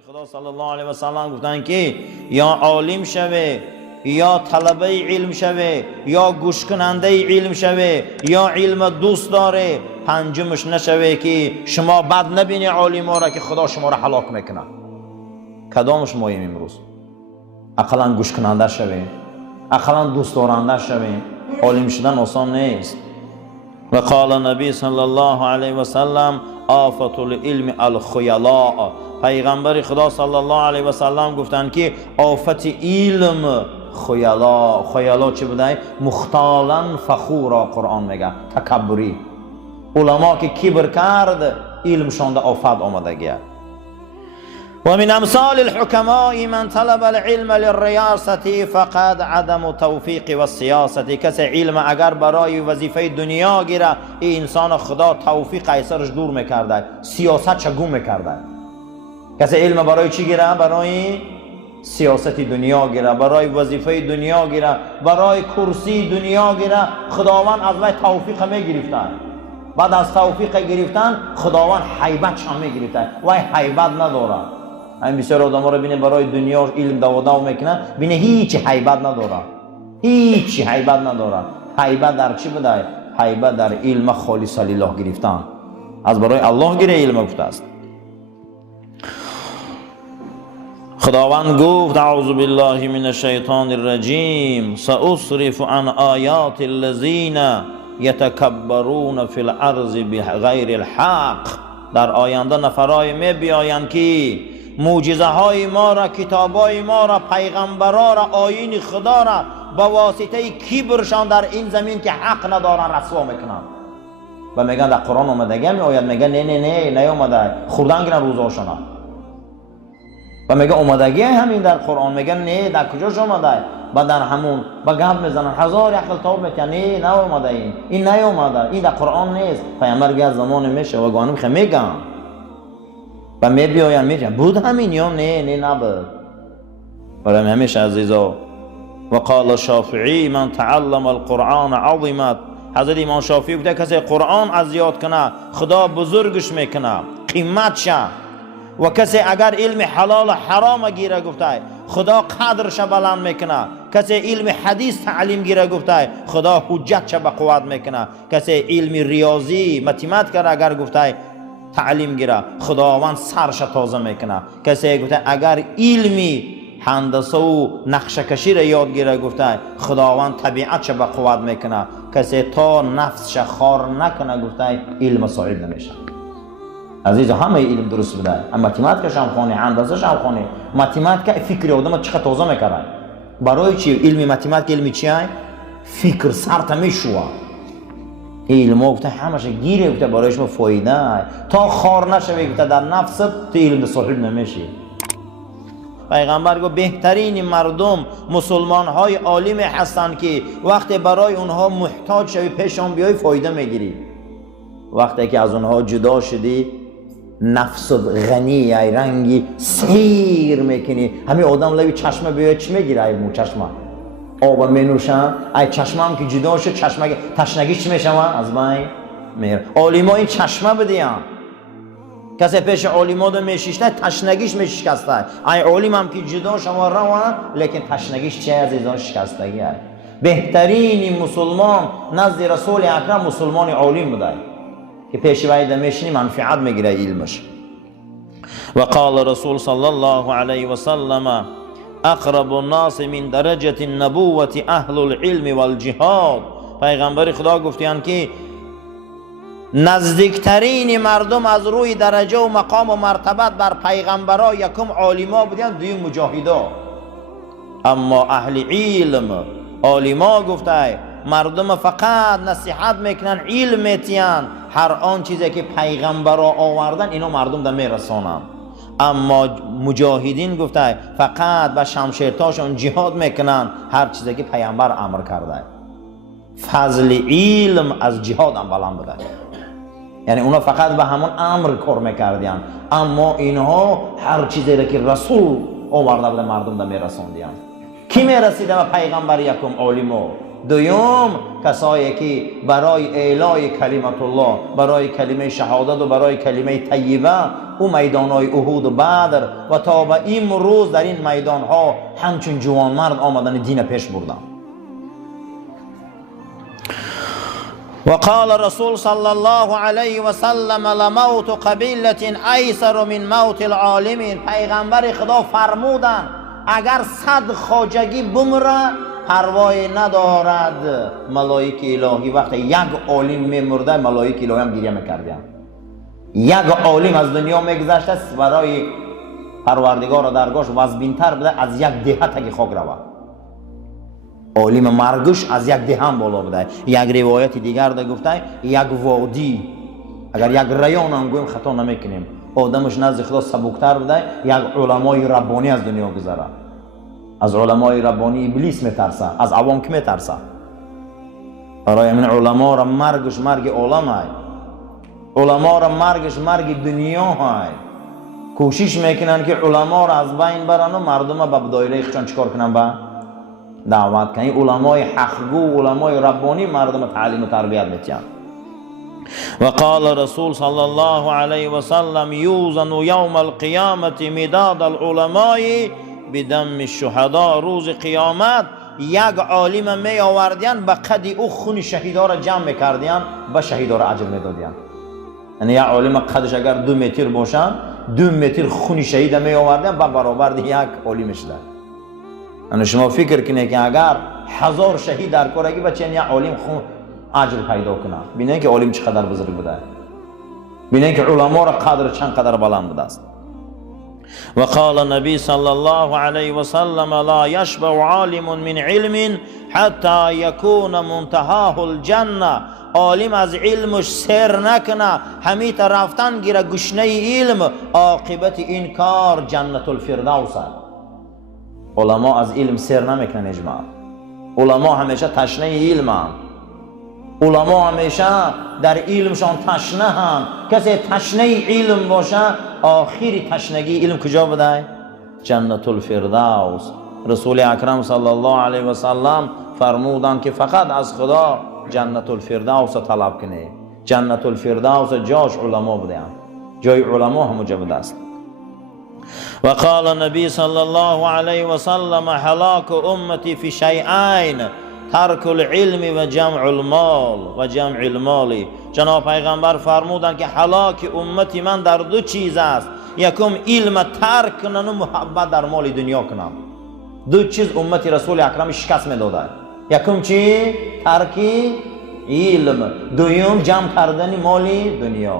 خدا صلی الله علیه و سلم گفتن که یا عالم شوه یا طلبه علم شوه یا گوش کننده علم شوه یا علم دوست داره، پنجمش نشوه که شما بد نبینی عالم را که خدا شما را هلاک میکنه. کدامش مهم امروز؟ اقلا گوش کننده شوه، اقلا دوست دارنده شوه. عالم شدن آسان نیست. و قال نبی صلی الله علیه و سلم آفت العلم الخیلاء. پیغمبر خدا صلی الله علیه و سلم گفتن که آفت علم خیلا. خیلا چی بوده؟ مختالا فخورا. قرآن میگه تکبری. علما که کبر کرد علم شانده آفت آمدگیه. و من امثال الحکماء من طلب العلم للریاست فقد عدم توفیق و سیاست. کسی علم اگر برای وظیفه دنیا گیره، این انسان خدا توفیق ایسرش دور میکرده، سیاست چگون میکرده. کسی علم برای چی گیره؟ برای سیاست دنیا گیره، برای وظیفه دنیا گیره، برای کرسی دنیا گیره. خداوند از وی توفیق میگرفته. بعد از توفیق گرفتن خداوند حیبت شان میگرفته. وی حیبت نداره. این بسیار آدم ها رو بینه برای دنیا علم دو میکنه، بینه هیچ حیبت نداره، هیچ حیبت نداره. حیبت در چی بوده؟ حیبت در علم خالص لله گرفتن، از برای الله گیره علم گفته است. خداوند گفت اعوذ بالله من الشیطان الرجیم سأصرف عن آیات الذین یتکبرون فی الارض بغیر الحق. در آینده نفرای می بیایند که معجزه های ما را، کتاب های ما را، پیغمبران را، آیین خدا را با واسطه کبرشان در این زمین که حق ندارن رسوا میکنن. و میگن در قرآن اومدگی می آید، میگن نه نه نه نیومده، خوردن گرن روزاشونا. و میگه اومدگی همین در قرآن، میگن نه در کجاش اومده؟ و در همون با گپ میزنن، هزار عقل تاب میکنن، نه اومده، این نیومده، این در قرآن نیست. پیامبر گفت زمان میشه و گانم خه میگن و میبیاین میگن بود همین یا نه نبود. برای همیشه عزیزا. و قال الشافعی من تعلم القرآن عظمت. حضرت امام شافعی گفته کسی قرآن از یاد کنه خدا بزرگش میکنه، قیمت شه. و کسی اگر علم حلال و حرام گیره گفته خدا قدرش بلند میکنه. کسی علم حدیث تعلیم گیره گفته خدا حجتش به قوت میکنه. کسی علم ریاضی متیمت اگر گفته تعلیم گیره خداوند سرش تازه میکنه. کسی گفته اگر علمی هندسه و نقشه کشی را یاد گیره گفته خداوند طبیعتش به قوت میکنه. کسی تا نفسش خار نکنه گفته علم صاحب نمیشه. عزیزا همه علم درست بده، متیماتیکش هم خونه، هندسه‌ش هم خونه. متیماتیک فکر آدم چقدر تازه میکنه. برای چی علم متیماتیک؟ علمی چیه؟ فکر سرت میشوه. علم گفته همش گیره گفته برایش ما فایده تا خار نشوی گفته در نفست تو علم صاحب نمیشی. پیغمبر گفت بهترین مردم مسلمان های عالم هستند که وقتی برای اونها محتاج شوی پیشان بیای فایده میگیری. وقتی که از اونها جدا شدی نفست غنی ای رنگی سیر میکنی. همین آدم لبی چشمه بیاید چی میگیره؟ ای مو چشمه آب مینوشن، ای چشمه هم که جدا شد چشمه تشنگیش چی میشوه؟ از بین میره. عالما این چشمه بدین. کسی پیش عالما دو میشیشته تشنگیش میشکسته. ای عالم هم که جدا شما روان لیکن تشنگیش چه عزیزان شکستگی هست. بهترین مسلمان نزد رسول اکرم مسلمان عالم بوده که پیش وی میشینی منفعت میگیره علمش. و قال رسول صلی الله علیه و سلم اقرب الناس من درجه النبوة اهل العلم والجهاد. پیغمبر خدا گفتند که نزدیکترین مردم از روی درجه و مقام و مرتبت بر پیغمبرا یکم عالما بودند، دویم مجاهدا. اما اهل علم عالما گفته مردم فقط نصیحت میکنن، علم میتین، هر آن چیزی که پیغمبرا آوردن اینو مردم ده میرسانن. اما مجاهدین گفته فقط به شمشیرتاشون جهاد میکنن، هر چیزی که پیغمبر امر کرده. فضل علم از جهاد هم بلند بوده. یعنی اونا فقط به همون امر کار میکردین، اما اینها هر چیزی که رسول آورده بوده مردم ده میرساندین. کی میرسیده به پیغمبر؟ یکم عالمو. دوم کسایی که برای اعلای کلمت الله، برای کلمه شهادت و برای کلمه طیبه او میدانهای احد و بدر و تا به امروز در این میدانها همچون جوانمرد آمدن دین پیش بردن. وقال رسول صلی الله علیه و سلم لموت قبیلة ایسر من موت العالمین. پیغمبر خدا فرمودن اگر 100 خواجگی بمره پروای ندارد ملائکه الهی. وقتی یک عالم میمرده ملائکه الهی هم گریه میکردن. یک عالم از دنیا میگذشته برای پروردگار درگاهش وزبینتر بده از یک دهه تگی خاک رود. عالم مرگش از یک دهه هم بالا بده. یک روایت دیگر ده گفته یک وادی، اگر یک ریان هم گویم خطا نمیکنیم، آدمش نزد خدا سبکتر بده یک علمای ربانی از دنیا گذره. از علمای ربانی ابلیس میترسه، از عوام که میترسه. برای من علما را مرگش مرگ عالم های، علما را مرگش مرگ دنیا های. کوشش میکنن که علما را از بین برن و مردم به دایره خودشان چیکار کنن؟ به دعوت کنن. علمای حقگو، علمای ربانی مردم تعلیم و تربیت میتین. وقال رسول صلی الله علیه و سلم یوزن یوم القیامت مداد العلماء بدم الشهداء. روز قیامت یک عالم می آوردین به قد او خون شهیدا را جمع میکردین، به شهیدا را اجر میدادین. یعنی یک عالم قدش اگر 2 متر باشن 2 متر خون شهید می آوردین به برابر یک عالمش ده. یعنی شما فکر کنید که اگر 1000 شهید در کارگی بچین یک عالم خون اجر پیدا کنه. ببینید که عالم چقدر بزرگ بوده، ببینید که علما را قدر چند قدر بلند بوده است. وقال النبي صلى الله عليه وسلم لا يشبع عالم من علم حتى يكون منتهاه الجنة. عالم از علمش سیر نکنه همیت رفتن گیره گشنه علم، عاقبت این کار جنت الفردوس. علما از علم سیر نمیکنن اجماع. علما همیشه تشنه علم هم. علما همیشه در علمشان تشنه هم. کسی تشنه علم باشه آخری تشنگی علم کجا بده؟ جنت الفردوس. رسول اکرم صلی الله علیه و سلم فرمودند که فقط از خدا جنت الفردوس طلب کنه. جنت الفردوس جاش علما بودن، جای علما هم موجود است. وقال النبي صلى الله عليه وسلم هلاك امتي في شيئين ترک العلم و جمع المال و جمع المال. جناب پیغمبر فرمودند که هلاک امتی من در 2 چیز است. یکم علم ترک کنن و محبت در مال دنیا کنن. 2 چیز امتی رسول اکرم شکست میداده. یکم چی؟ ترکی علم، دوم جمع کردن مال دنیا.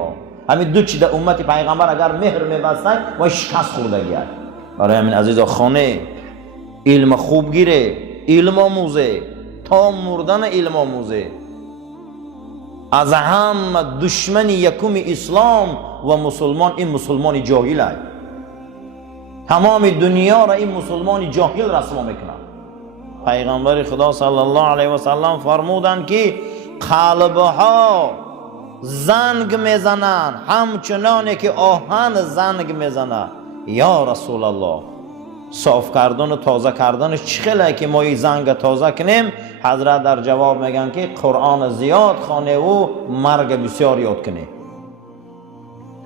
همین 2 چیز در امتی پیغمبر اگر مهر میبستن و شکست خورده گرد. برای همین عزیزا خانه علم خوب گیره، علم آموزه تا مردن علم آموزه. از هم دشمن یکم اسلام و مسلمان این مسلمان جاهل است. تمام دنیا را این مسلمان جاهل رسوا میکنه. پیغمبر خدا صلی الله علیه و سلم فرمودند که قلبها زنگ میزنن همچنانی که آهن زنگ میزنه. یا رسول الله صاف کردن و تازه کردن چخیله که ما این زنگ تازه کنیم؟ حضرت در جواب میگن که قرآن زیاد خوانه و مرگ بسیار یاد کنه.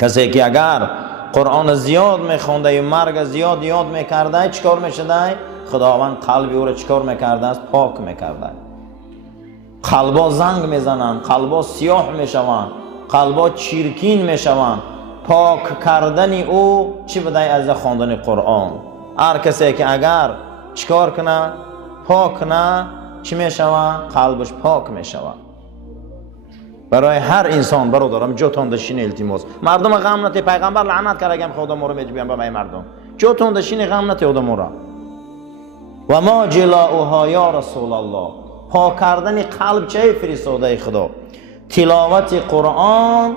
کسی که اگر قرآن زیاد میخونده و مرگ زیاد یاد میکرده چیکار میشده؟ خداوند قلب او را چیکار میکرده است؟ پاک میکرده. قلبا زنگ میزنن، قلبا سیاه میشوند، قلبا چیرکین میشوند. پاک کردن او چی بده؟ از خواندن قرآن. هر کسی که اگر چیکار کنه؟ پاک نه چی میشوه؟ قلبش پاک میشوه. برای هر انسان برادرم جوتون دشین التماس. مردم غم نتی، پیغمبر لعنت کرده اگه خدا ما رو میجبیم به مردم. جوتون دشین غم نتی خدا ما را. و ما جلاؤها یا رسول الله. پاک کردن قلب چه فرستاده خدا؟ تلاوت قرآن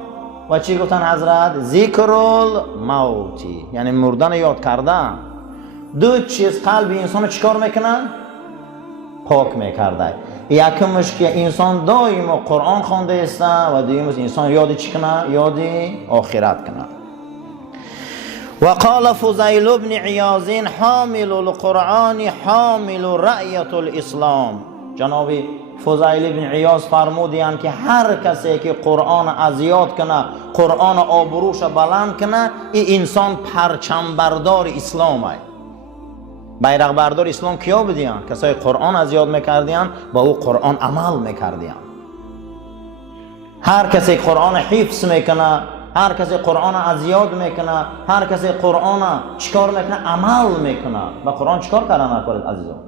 و چی گفتن حضرت؟ ذکر الموتی، یعنی مردن یاد کردن. 2 چیز قلب انسان چیکار میکنن؟ پاک میکرده. یکمش که انسان دائم قرآن خوانده است و دومش انسان یاد چی کنه؟ یاد آخرت کنه. وقال فضیل بن عیاض حامل القرآن حامل رأیت الاسلام. جناب فضیل بن عیاض فرمودند که هر کسی که قرآن اذیت کنه، قرآن آبروش بلند کنه، این انسان پرچم بردار اسلام است. بیرق بردار اسلام کیا بودیان؟ کسای قرآن اذیت میکردیان، با او قرآن عمل میکردیان. هر کسی قرآن حفظ میکنه، هر کسی قرآن اذیت میکنه، هر کسی قرآن چیکار میکنه؟ عمل میکنه. با قرآن چیکار کردن در کار عزیزان؟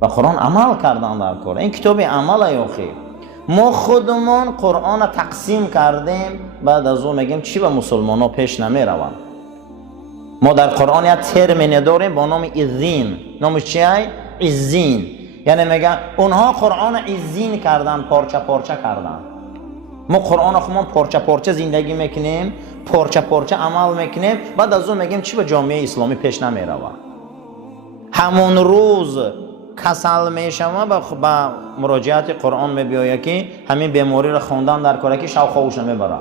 با قرآن عمل کردن در کار. این کتاب عمل ایوخی. ما خودمون قرآن تقسیم کردیم، بعد از اون میگیم چی به مسلمان ها پیش نمیروند. ما در قرآن یک ترمینی داریم با نام عزین. نامش چیه؟ عزین. یعنی میگن اونها قرآن عزین کردن، پارچه پارچه کردن. ما قرآن خودمون پارچه پارچه زندگی میکنیم، پارچه پارچه عمل میکنیم، بعد از اون میگیم چی به جامعه اسلامی پیش نمیروند. همون روز کسل میشم با مراجعت قرآن میبیاید که همین بیماری را خوندن در کاره که شوق خوش نمیبره.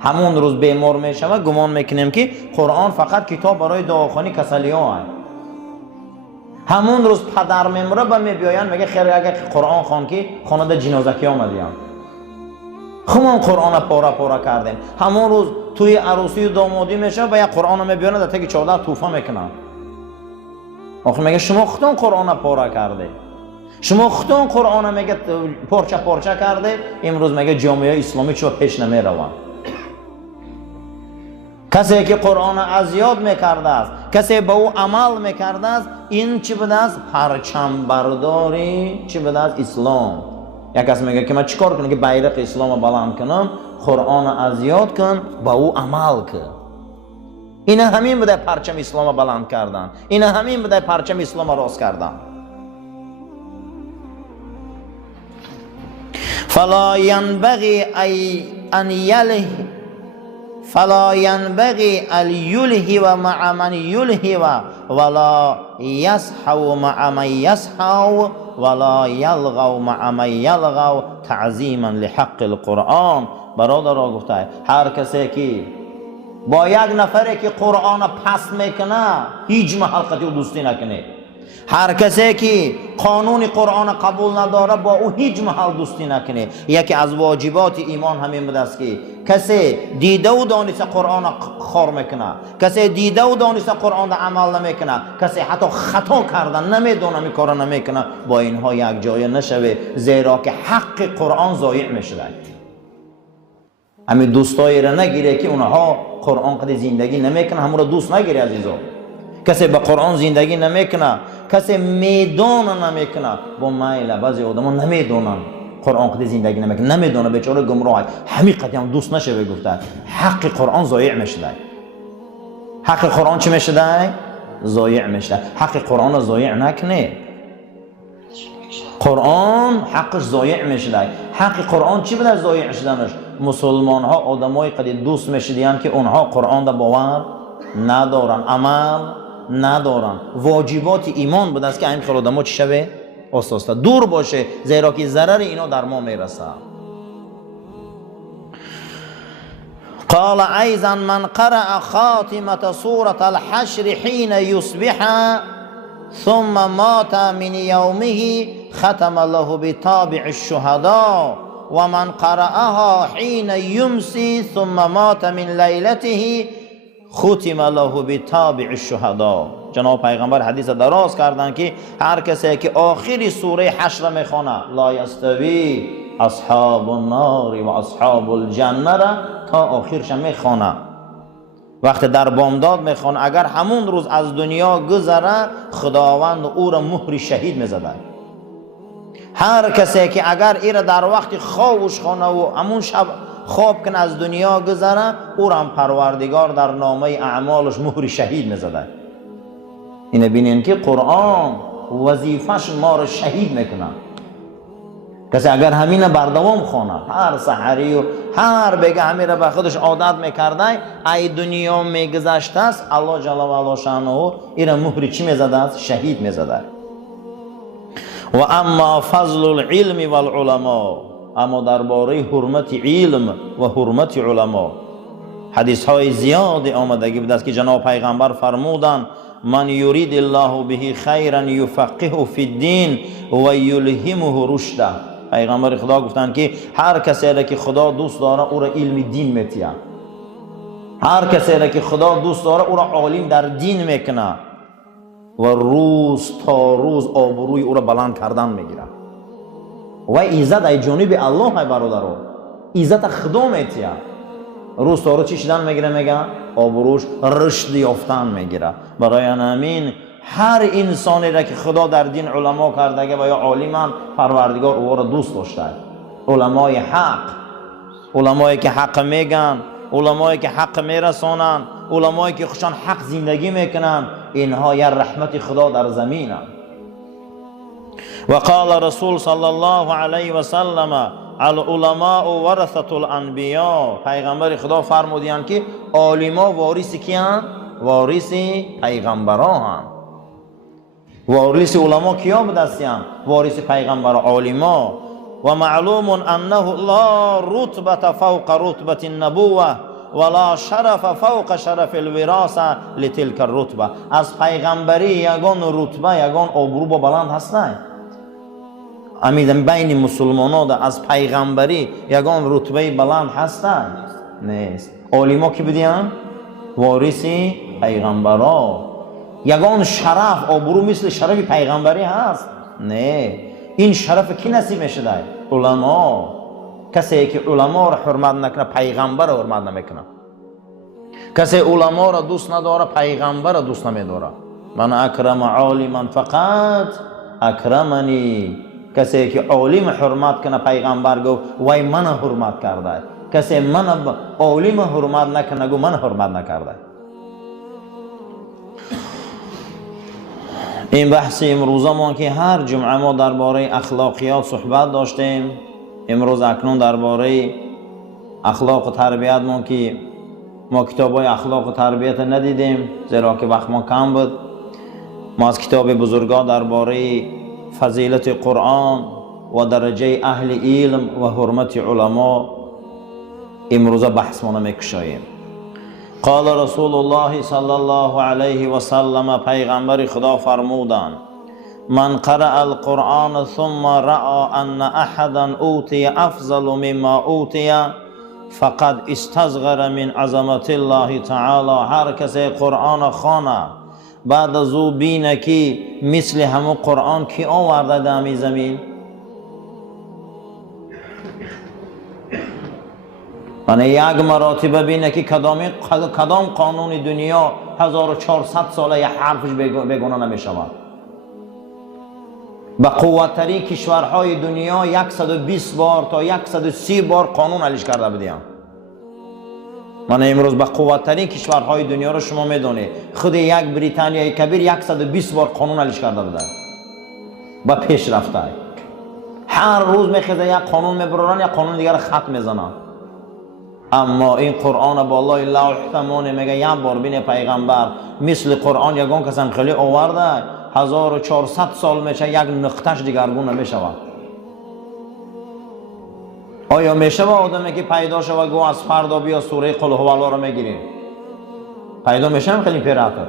همون روز بیمار میشم گمان میکنیم که قرآن فقط کتاب برای دعاخوانی کسلی ها هست. همون روز پدر میمره با میبیاین میگه خیر اگر قرآن خوان که خانده جنازه ها آمدیم، همون قرآن پاره پاره کردیم. همون روز توی عروسی و دامادی میشه با یک قرآن میبیانه در تک 14 توفه میکنن. آخه میگه شما خودتون قرآن پاره کرده، شما خودتون قرآن میگه پارچه پارچه کرده. امروز میگه جامعه اسلامی چرا پیش نمیروند؟ کسی که قرآن اذیت میکرده است، کسی به او عمل میکرده است، این چی بوده است؟ پرچم برداری چی بوده است؟ اسلام. یک کس میگه که من چیکار کنم که بیرق اسلام بلند کنم؟ قرآن اذیت کن، با او عمل کن. این همین بوده پرچم اسلام بلند کردن، این همین بوده پرچم اسلام راست کردن. فلا ينبغي ان يله فلا ينبغي ان يلهو مع من يلهو ولا يسحو مع من يسحو ولا يلغو مع من يلغو تعظیما لحق القرآن. برادر را گفته هر کسی که با یک نفری که قرآن پس میکنه هیچ محل قطعی دوستی نکنه. هر کسی که قانون قرآن قبول نداره با او هیچ محل دوستی نکنه. یکی از واجبات ایمان همین بوده است که کسی دیده و دانسته قرآن خار میکنه، کسی دیده و دانسته قرآن عمل نمیکنه، کسی حتی خطا کردن نمیدونه می کار نمیکنه، با اینها یک جای نشوه، زیرا که حق قرآن ضایع میشه. همین دوستایی را نگیره که اونها قرآن قد زندگی نمیکنه، همون را دوست نگیره عزیزان. کسی به قرآن زندگی نمیکنه، کسی میدونه نمیکنه، با میل بعضی آدما نمیدونن قرآن قد زندگی نمیکنه، نمیدونه بیچاره گمراه، همین قدم دوست نشه. گفته حق قرآن ضایع میشه. حق قرآن چی میشه؟ ضایع میشه. حق قرآن ضایع نکنه. قرآن حقش ضایع میشه. حق قرآن چی بوده ضایع شدنش؟ مسلمان ها آدمای قد دوست میشدن که اونها قرآن را باور ندارن، عمل ندارن. واجبات ایمان بوده است که این خیلی آدم‌ها چی شوه؟ آساسته دور باشه، زیرا که ضرر اینا در ما میرسه. قال ایضا من قرأ خاتمة سورة الحشر حين يصبح ثم مات من يومه ختم له بتابع الشهداء ومن قرأها حين يمسي ثم مات من لیلته ختم له بتابع الشهداء. جناب پیغمبر حدیث دراز کردن که هر کسی که آخری سوره حشر میخونه لا یستوی اصحاب النار و اصحاب الجنه را تا آخرش میخونه، وقتی در بامداد میخونه، اگر همون روز از دنیا گذره خداوند او را مهر شهید میزده. هر کسی که اگر این را در وقت خوابش خونه و همون شب خواب کنه از دنیا گذره، او را هم پروردگار در نامه اعمالش مهر شهید میزده. اینه بینین که قرآن وظیفش ما را شهید میکنه. کسی اگر همین بردوام خونه هر سحری و هر بگه همین را به خودش عادت میکرده، ای دنیا میگذشته است، الله جل و علا شانه این را مهر چی میزده است؟ شهید میزده. و اما فضل العلم والعلماء، اما درباره حرمت علم و حرمت علما حدیث های زیادی آمدگی بوده است که جناب پیغمبر فرمودند من یرید الله به خیرا یفقهه فی الدین و یلهمه رشده. پیغمبر خدا گفتن که هر کسی را که خدا دوست داره او را علم دین میتیه، هر کسی را که خدا دوست داره او را عالم در دین میکنه و روز تا روز آبروی او را بلند کردن میگیره. و عزت ای جانب الله های برادران، عزت خدا میتیه. روز تا روز چی شدن میگیره؟ میگه آبروش رشد یافتن میگیره. برای همین هر انسانی را که خدا در دین علما کرده و یا عالمان، پروردگار او را دوست داشته. علمای حق، علمایی که حق میگن، علمایی که حق میرسانن، علمایی که خوشان حق زندگی میکنن، اینها یا رحمت خدا در زمینه. و قال رسول صلی الله علیه و سلم العلماء ورثة الانبیاء. پیغمبر خدا فرمودند که عالما وارث کیان؟ وارث پیغمبران. وارث علما کیا بودند؟ وارث پیغمبر عالما. و معلوم انه لا رتبه فوق رتبه النبوه ولا شرف فوق شرف الوراثه لتلك الرتبه. از پیغمبری یگان رتبه، یگان آبرو با بلند هستند. امیدم بین مسلمانان از پیغمبری یگان رتبه بلند هستند؟ نیست. عالما کی بودند؟ وارث پیغمبران. یگان شرف آبرو مثل شرف پیغمبری هست؟ نه. این شرف کی نصیب میشه؟ علما. کسی که علما را حرمت نکنه پیغمبر را حرمت نمیکنه. کسی علما را دوست نداره پیغمبر را دوست نمیداره. من اکرم عالما فقط اکرمنی. کسی که عالم حرمت کنه پیغمبر گو وای من حرمت کرده. کسی من عالم حرمت نکنه گو من حرمت نکرده. این بحث امروزه ما که هر جمعه ما درباره اخلاقیات صحبت داشتیم، امروز اکنون درباره اخلاق و تربیت ما که ما کتابای اخلاق و تربیت ندیدیم زیرا که وقت ما کم بود. ما از کتاب بزرگا درباره فضیلت قرآن و درجه اهل علم و حرمت علما امروزه بحث ما نمیکشاییم. قال رسول الله صلی الله علیه و سلم. پیغمبر خدا فرمودند من قرأ القرآن ثم رأى ان احدا اوتی افضل مما اوتی فقد استصغر من عظمت الله تعالی. هر کسی قرآن خوانه بعد از او بینه که مثل همون قرآن کی آورده دمی زمین؟ یعنی یک مراتبه بینه که کدام قانون دنیا 1400 ساله یه حرفش بگونه نمیشود. به قوتترین کشورهای دنیا 120 بار تا 130 بار قانون علیش کرده بودیم. من امروز به قوتترین کشورهای دنیا رو شما میدونید خود یک بریتانیای کبیر 120 بار قانون علیش کرده بوده با پیش رفته. هر روز میخیزه یک قانون میبرن یک قانون دیگر خط میزنن. اما این قرآن با الله لوح تمونه میگه یک بار بین پیغمبر مثل قرآن یگان کسان خیلی آورده 1400 سال میشه یک نقطهش دیگرگون نمیشود. آیا میشه با آدمی که پیدا شود گو از فردا بیا سوره قل هو الله رو میگیریم؟ پیدا میشه؟ خیلی پیراتر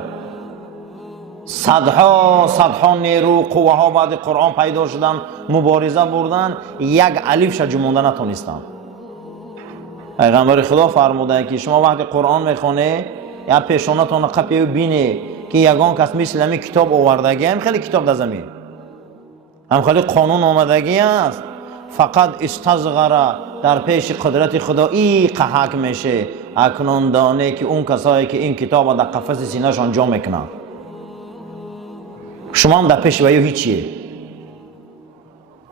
صدها نیرو قوه ها بعد قرآن پیدا شدن، مبارزه بردن، یک الف شجمونده نتونستن. پیغمبر خدا فرموده که شما وقتی قرآن میخونه یا پیشانتون قپی بینه که یگان کس مثل همی کتاب آوردگی هم خیلی کتاب در زمین هم خیلی قانون آمدگی است، فقط استصغره در پیش قدرت خدا ای قحک میشه. اکنون دانه که اون کسایی که این کتاب در قفس سینه‌شان جا میکنن شما هم در پیش ویو هیچیه.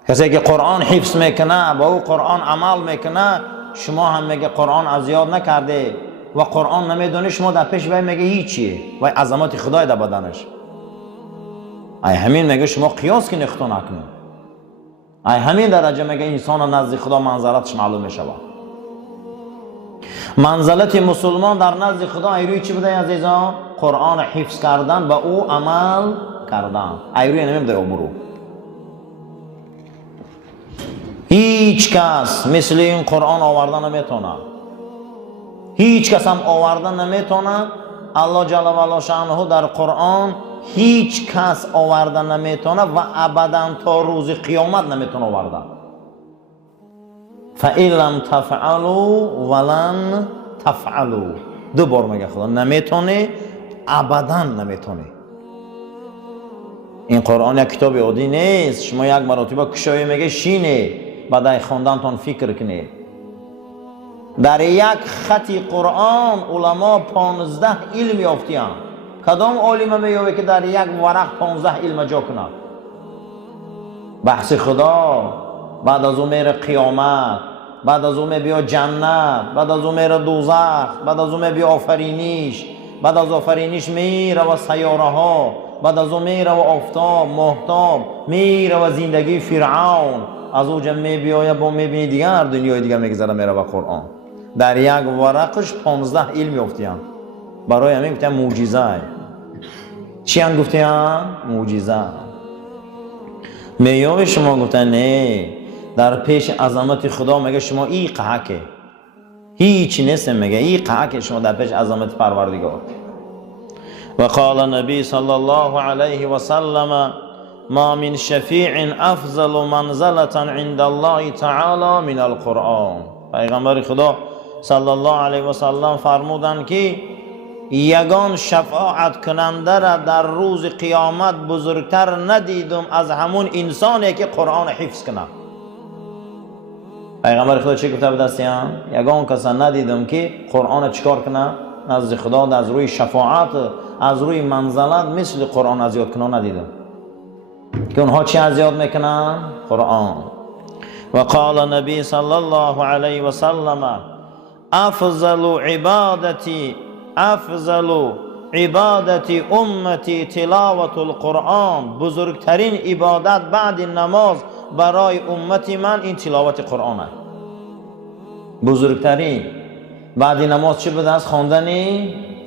کسی که قرآن حفظ میکنه با او قرآن عمل میکنه شما هم میگه قرآن از یاد نکرده و قرآن نمیدونه، شما در پیش وی میگه هیچیه و عظمت خدای در بدنش. ای همین میگه شما قیاس که نختو نکنید. ای همین درجه میگه انسان نزد خدا منزلتش معلوم میشه. منزلت مسلمان در نزد خدا ایروی چی بوده عزیزان؟ قرآن حفظ کردن با او عمل کردن. ایروی نمیده امرو. هیچ کس مثل این قرآن آوردن نمیتونه. هیچ کس هم آوردن نمیتونه الله جل و علا شأنه در قرآن هیچ کس آوردن نمیتونه و ابدا تا روز قیامت نمیتونه آوردن. فَإِن لَمْ تَفْعَلُوا وَلَنْ تَفْعَلُوا. دو بار میگه خدا نمیتونه، ابدا نمیتونه. این قرآن یک کتاب عادی نیست. شما یک مرتبه کشایی میگه شینه، بعد خواندنتون فکر کنید. در یک خط قرآن علما 15 علم یافتیان. کدام عالم میگه که در یک ورق 15 علم جا کنه؟ بحث خدا، بعد از اون میره قیامت، بعد از اون میبیا جنت، بعد از اون میره دوزخ، بعد از اون میبیا آفرینش، بعد از آفرینش میره و سیاره ها، بعد از اون میره و آفتاب، ماهتاب، میره و زندگی فرعون. از اونجا میبیا با میبینی دیگر دنیای دیگه میگذره میره و قرآن. در یک ورقش 15 علم یافتیان. برای همین گفتن معجزه. چی هم گفتن؟ معجزه. میگه شما گفتن نه، در پیش عظمت خدا میگه شما ای قحکه، هیچ نیست. میگه ای قحکه شما در پیش عظمت پروردگار. و قال النبی صلی الله علیه و سلم ما من شفیع افضل منزلة عند الله تعالی من القرآن. پیغمبر خدا صلی الله علیه و سلم فرمودند که یگان شفاعت کننده را در روز قیامت بزرگتر ندیدم از همون انسانی که قرآن حفظ کنه. پیغمبر خدا چی گفته به دستیان؟ یگان کسی ندیدم که قرآن چیکار کنه نزد خدا، از روی شفاعت، از روی منزلت مثل قرآن ازیاد کنه ندیدم. که اونها چی ازیاد میکنن؟ قرآن. و قال النبی صلی الله علیه و سلم افضل عبادتی امتی تلاوت القرآن. بزرگترین عبادت بعد نماز برای امتی من این تلاوت قرآن است. بزرگترین بعد نماز چی بوده است؟ خواندن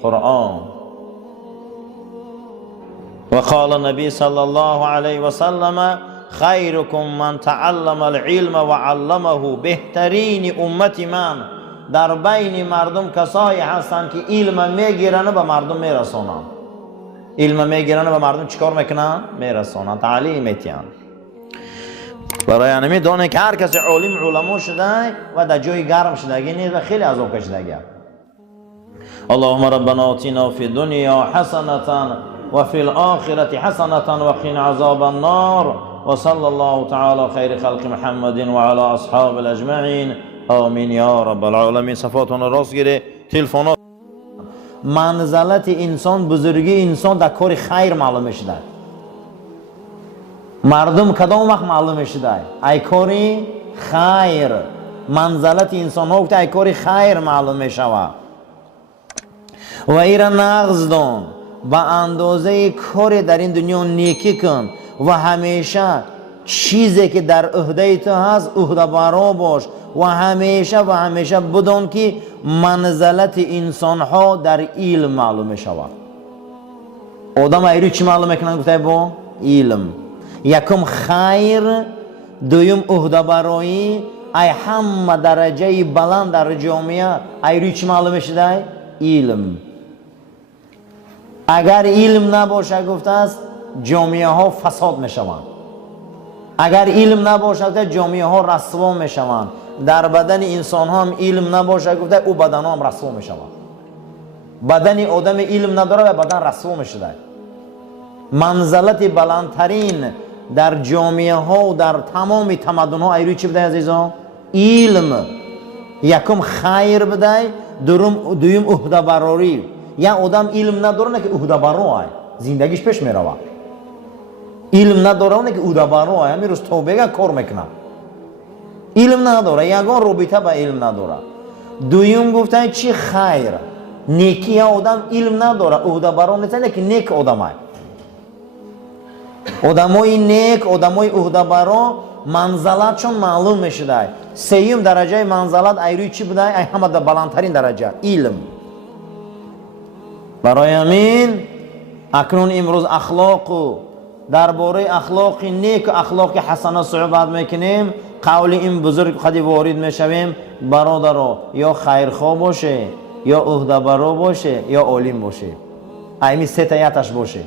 قرآن. و قال النبی صلی الله علیه و سلم خیرکم من تعلم العلم و علمه. بهترین امتی من در بین مردم کسایی هستند که علم میگیرن و به مردم میرسونن. علم میگیرن و به مردم چیکار میکنن؟ میرسونن، تعلیم میتین. برای همین دونه که هر کسی علما شده و در جای گرم شدگی نیست و خیلی عذاب کشیدگی. اللهم ربنا آتنا فی الدنیا حسنة و فی الآخرة حسنة و قنا عذاب النار. و صلی الله تعالی خیر خلق محمد و علی اصحاب الاجمعین. آمین یا رب العالمین. صفاتون راست گیره. تلفنات منزلت انسان، بزرگی انسان در کار خیر معلوم شده. مردم کدام وقت معلوم شده؟ ای کاری خیر. منزلت انسان ها وقت ای کاری خیر معلوم می شود. و ایرا نغز دان با اندازه کار در این دنیا نیکی کن و همیشه چیزی که در عهده تو هست عهده برا باش و همیشه بدون که منزلت انسان ها در علم معلوم شود. آدم ایرو چی معلوم میکنن؟ گفته با علم. یکم خیر، دویم عهده برایی. ای همه درجه بلند در جامعه ایرو چی معلوم شده؟ علم. اگر علم نباشه گفته است جامعه ها فساد میشوند. اگر علم نباشه جامعه ها رسوا میشوند. در بدن انسان ها هم علم نباشه گفته او بدن ها هم رسوا میشوند. بدن آدم علم نداره و بدن رسوا میشده. منزلت بلندترین در جامعه ها و در تمام تمدن ها ایروی چی بده عزیزان؟ علم. یکم خیر بده، دویم عهده براری. یا آدم علم نداره نه که عهده برای زندگیش پیش میروه. علم نداره نه که عهده برای همین روز توبه کار میکنه. علم نداره، یگان رابطه با علم نداره. دویم گفتن چی خیر، نیکی. آدم علم نداره، عهده برای نیست نه که نیک آدم است. آدمای نیک، آدمای عهده برا منزلتشون معلوم میشده. سوم درجه منزلت ایروی چی بوده؟ ای همه در بلندترین درجه علم. برای همین اکنون امروز اخلاق و درباره اخلاق نیک و اخلاق حسنه صحبت میکنیم. قول این بزرگ خودی وارد میشویم. برادرها یا خیرخواه باشه یا عهده‌برو باشه یا عالم باشه. این سه تایتش باشه.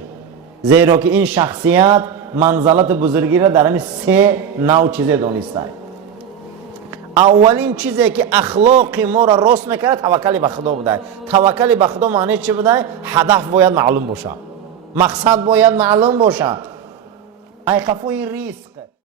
زیرا که این شخصیت منزلت بزرگی را در این سه نوع چیز دانسته. اولین چیزی که اخلاق ما را راست میکنه توکل به خدا بوده. توکل به خدا معنی چی بوده؟ هدف باید معلوم باشه، مقصد باید معلوم باشه. ای خفوی ریسک